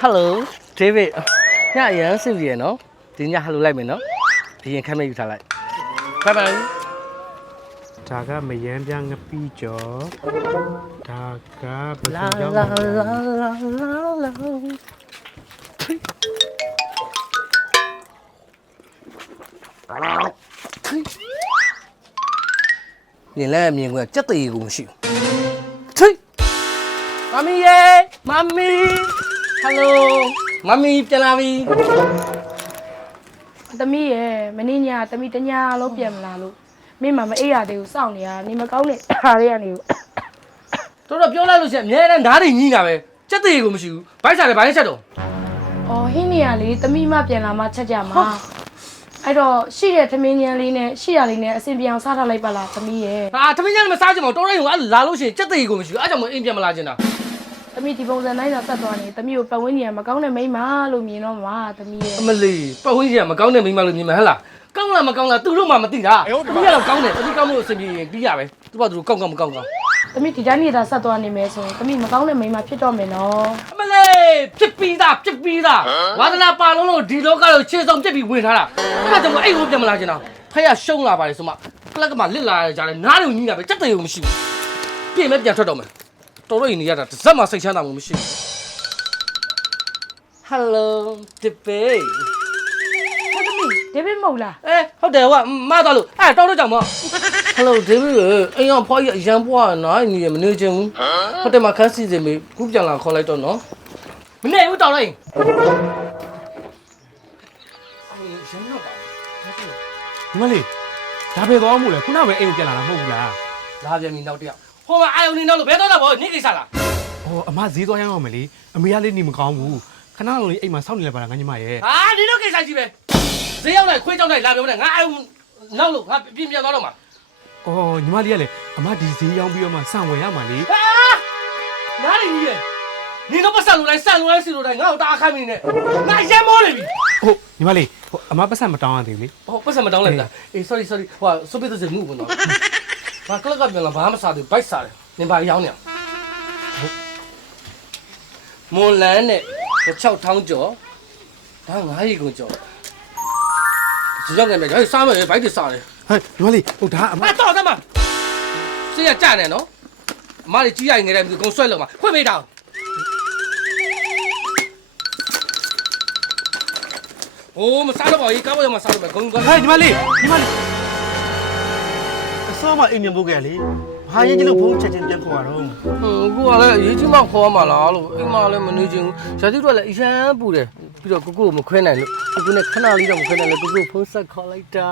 Hello David ညအရန်စစ်ပြီရနော်ဒီညဟယ်လိုလိုက်မယ်နော်ဒီရင်ခမ်းမဲ့ယူထားလိုက် Bye bye ဒါကမယမ်းပြငပိကျော်ဒါကဘယ် လာ လို လာ ရောက်လဲ လာလာလာမြင်လဲမြင်ကွယ်စက်တည်ကိုမရှိဘူးထိမမီရေမမီ Hello မမီပြန်လာပြီ သမီးရဲ့မင်းညသမီးတညာလုံးပြန်မလာလို့မင်းမမအေးရသေးဘူးစောင့်နေရနေမကောင်းတဲ့အားရနေဘူး တော်တော်ပြောလိုက်လို့ရှိရင်အများနဲ့ဓာတ်တွေညီးနေတာပဲစက်တည်ကိုမရှိဘူးဘိုက်စားတယ်ဘိုင်းချက်တော့ အော်ဟင်းနေရလေသမီးမပြန်လာမှချက်ကြမှာအဲ့တော့ရှိတဲ့သမင်းညံလေးနဲ့ရှိရလေးနဲ့အစင်ပြောင်စားထားလိုက်ပါလားသမီးရဲ့ ဟာသမင်းညံမစားချင်ပါဘူးတော်တော်ရင်အဲ့လာလို့ရှိရင်စက်တည်ကိုမရှိဘူးအဲ့ကြောင့်မအိမ်ပြန်မလာချင်တာ သမီးဒီပုံစံတိုင်းသာဆက်သွားနေသမီးကိုပတ်ဝန်းကျင်ကမကောင်းတဲ့မိန်းမလို့မြင်တော့မှာသမီးရဲ့ အမလီပတ်ဝန်းကျင်ကမကောင်းတဲ့မိန်းမလို့မြင်မှာဟဲ့လားကောင်းလားမကောင်းလားသူတို့မှမသိတာသမီးကတော့ကောင်းတယ်သမီးကောင်းလို့အဆင်ပြေရင်ပြီးရပဲသူကသူတို့ကောင်းကောင်းမကောင်းကောင်း သမီးဒီတိုင်းနေသာဆက်သွားနေမယ်ဆိုရင်သမီးမကောင်းတဲ့မိန်းမဖြစ်တော့မယ်နော် အမလီဖြစ်ပြီးသားဝါသနာပါလုံးလို့ဒီလောကလို့ခြေစုံပြစ်ပြီးဝင်ထားတာအဲ့ဒါကြောင့်အိမ်ကိုပြန်မလာချင်တာဖះရှုံးလာပါလေဆိုမှကလက်ကမှလစ်လာရကြတယ်နားတွေညီးတာပဲစက်တည်ကိုမရှိဘူးပြင်မဲ့ပြန်ထွက်တော့မယ်တော်တော်ရင်နေရတာတစ်စက်မှစိတ်ချမ်းသာမှုမရှိဘူး Hello David ဒေးဗစ်မဟုတ်လား ဟုတ်တယ်ဟိုကမသွားလို့တောင်းတော့ကြောင်မ Hello David အိမ်အောင်ဖွားရအရန်ပွားနော်ညီရမနေချင်ဘူးဟိုတယ်မှာခန်းစီစဉ်ပြီးခုပြန်လာခေါ်လိုက်တော့နော်မနေဘူးတောင်းလိုက်ရင်ရန်တော့ပါ ညီမလေးဒါပဲသွားမှုလဲခုနကပဲအိမ်ကိုပြန်လာတာမဟုတ်ဘူးလား လာပြန်ပြီနောက်တစ်ယောက်ဟိုမှာအာယုန်နေနောက်လို့ဘယ်တော့တော့ဘောနေကိစ္စလား ဟောအမဈေးသွားရအောင်မယ်လေအမေကလေးနေမကောင်းဘူးခဏလုံးလေးအိမ်မှာစောင့်နေလိုက်ပါလားငါညီမရဲ့ ဟာဒီတော့ကိစ္စကြီးပဲဈေးရောက်လိုက်ခွေးကြောက်လိုက်လာပြောနေငါအာယုန်နောက်လို့ငါပြင်ပြန်သွားတော့မှာ အော်ညီမလေးကလေအမဒီဈေးရောက်ပြီးတော့မှစံဝယ်ရမှာလေ ဟာနားရည်ကြီးနေတော့ပတ်စံလိုတိုင်းစံလိုတိုင်းစီလိုတိုင်းငါ့ကိုတားခိုင်းနေတယ်ငါရဲမောနေပြီ ဟုတ်ညီမလေးဟိုအမပတ်စံမတောင်းရသေးဘူးလေ ဟိုပတ်စံမတောင်းလိုက်လားအေး sorry ဟိုဆိုပစ်တဲ့မှုပေါ့နော်ဘာကလကပြန်လာဘာမှမစားသေးဘိုက်စားတယ်နင်ဘာရောင်းနေမွန်လန်းနဲ့6000ကျော်ဒါ9ရီကုန်ကျော်ဒီကြောင့်လည်းဒါစားမယ်ဘိုက်တွေစားတယ် ဟဲ့ညီမလေးဟိုဒါအမ တော့တယ်မစေးရကြနေနော်အမကြီးကြီးရငယ်တယ်ကုန်းဆွဲလုံးမှာခွင့်ပေးတာโอ้မစားတော့ပါဘူးကားပေါ်မှာစားတော့မယ်ဂုံ ဟဲ့ညီမလေးအစောမအိမ်မြန်ဖို့ကြလေဘာရင်ကြီးလို့ဖုန်းချက်ချင်းပြန်ခေါ်ရတော့ ကိုကလည်းအရေးကြီးမှခေါ်မှာလားလို့အိမ်မှာလည်းမနေချင်ဘူးဇာတိတို့ကလည်းအရန်ပူတယ်ပြီးတော့ကိုကိုမခွဲနိုင်လို့ကိုနဲ့ခဏလေးတော့မခွဲနိုင်လို့ကိုကိုဖုန်းဆက်ခေါ်လိုက်တာ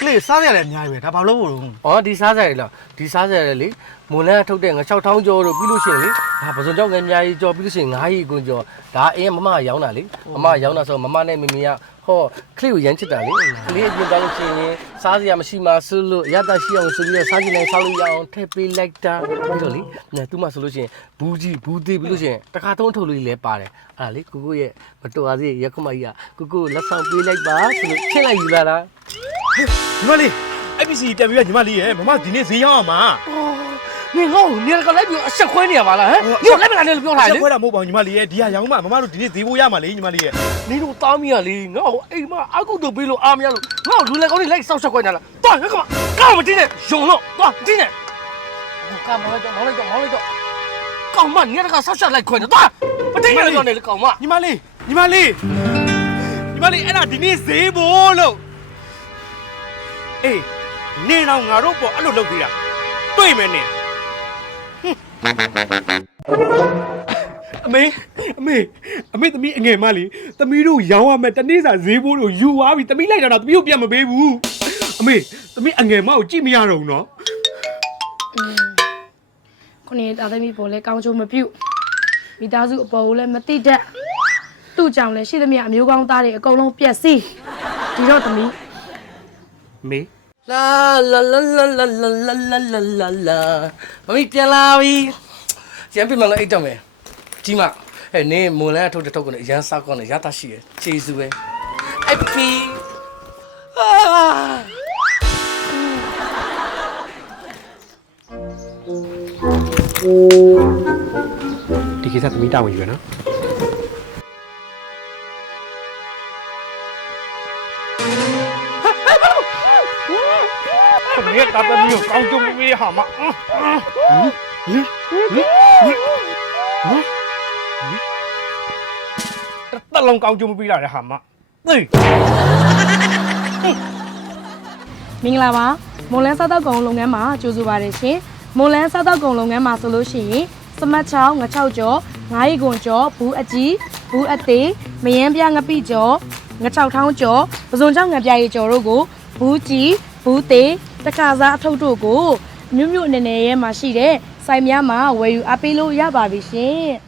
ကလေးစားရတယ်အများကြီးပဲဒါဘာလို့လို့ ဩဒီစားကြရလားဒီစားကြရလေမွန်လန်းထုတ်တဲ့ငါ6000ကျော်တို့ပြီးလို့ရှိရင်လေဒါပစုံကြောင့်ငယ်အများကြီးကျော်ပြီးလို့ရှိရင်9ရီကွန်ကျော်ဒါအင်းမမရောင်းတာလေမမရောင်းတာဆိုမမနဲ့မမီကဟောကလေးကိုရမ်းချစ်တာလေကလေးအပြင်သွားလို့ရှိရင်စားစရာမရှိမှဆိုလို့ရတာရှိအောင်ဆိုပြီးတော့စားကြည့်နိုင်စားလို့ရအောင်ထည့်ပေးလိုက်တာပြီးတော့လေညသူ့မှာဆိုလို့ရှိရင်ဘူးကြီးဘူးသေးပြီးလို့ရှိရင်တခါတုံးထုတ်လို့လည်းပါတယ်အဲ့ဒါလေကိုကိုရဲ့မတော်ပါစေရက်ခမကြီးကကိုလက်ဆောင်ပေးလိုက်ပါဆိုလို့ချင်းလိုက်ယူလာတာ ညီမလေးအဲ့ပစ္စည်းတက်ပြီးတော့ညီမလေးရဲ့မမဒီနေ့ဈေးရောက်အောင်မှာ 你我你那个来宾吃亏你吧了？你来不来你不要来 ချက် 的 ခွဲ？တာမဟုတ်ပါဘူးညီမလေးရဲ့ဒီဟာရောင်းမှာမမတို့ဒီနေ့ဈေးဖို့ရမှာလေညီမလေးရဲ့ 你都打面哩，我哎妈，阿公都背了阿面了，我回来搞你来烧吃亏来了，对，那干嘛？干嘛今天凶了？对，今天。干嘛来着？干嘛？你那个烧吃来亏的，对，我今天叫你干嘛？ ညီမလေးအဲ့ဒါဒီနေ့ဈေးဖို့လို့အေးနေတော့ငါတို့ပေါ်အဲ့လိုလုပ်သေးတာတွေ့မယ်နဲ့အမေသမီးအငယ်မလေးသမီးတို့ရောင်းရမယ်တနေ့စာဈေးဖို့လို့ယူသွားပြီသမီးလိုက်တာတော့သမီးတို့ပြန်မပေးဘူးသမီးအငယ်မကိုကြည့်မရတော့ဘူးနော် ခုနေသားသမီးပေါ်လဲကောင်းချိုးမပြုတ်မိသားစုအပေါ်ကိုလည်းမတိတတ်သူ့ကြောင့်လည်းရှိသမျှအမျိုးကောင်းသားတွေအကုန်လုံးပြက်စီးဒီတော့သမီး မေ 啦啦啦啦啦啦啦啦啦啦啦，我们变啦喂，今天变嘛了一张没？起码，哎，你莫来偷着偷过来，人啥过来，人大些，接住呗，哎屁，啊！ ဒီကိစ္စသမီးတာဝန်ယူရနော်คนนี้ตาตามีอยู่กองจุ่มมีหามาตะลงกองจุ่มมีหลายหามาเฮ้ย မင်္ဂလာပါမွန်လန်းစားတောက်ကုံလုပ်ငန်းမှာကြိုဆိုပါရရှင်မွန်လန်းစားတောက်ကုံလုပ်ငန်းမှာဆိုလို့ရှိရင်စမတ်ချောင်းငချောက်ကျော်ငါးရီကွန်ကျော်ဘူးအကြီးဘူးအသေးမယန်းပြငပိကျော်ငချောက်ထောင်းကျော်ပဇွန်ချောင်းငံပြရီကျော်တို့ကိုဘူးကြီးဘူးသေးတခါစားအထုပ်တို့ကိုမြို့မြို့အနေနဲ့ရဲမှာရှိတဲ့စိုင်များမှာဝယ်ယူအားပေးလို့ရပါပြီရှင်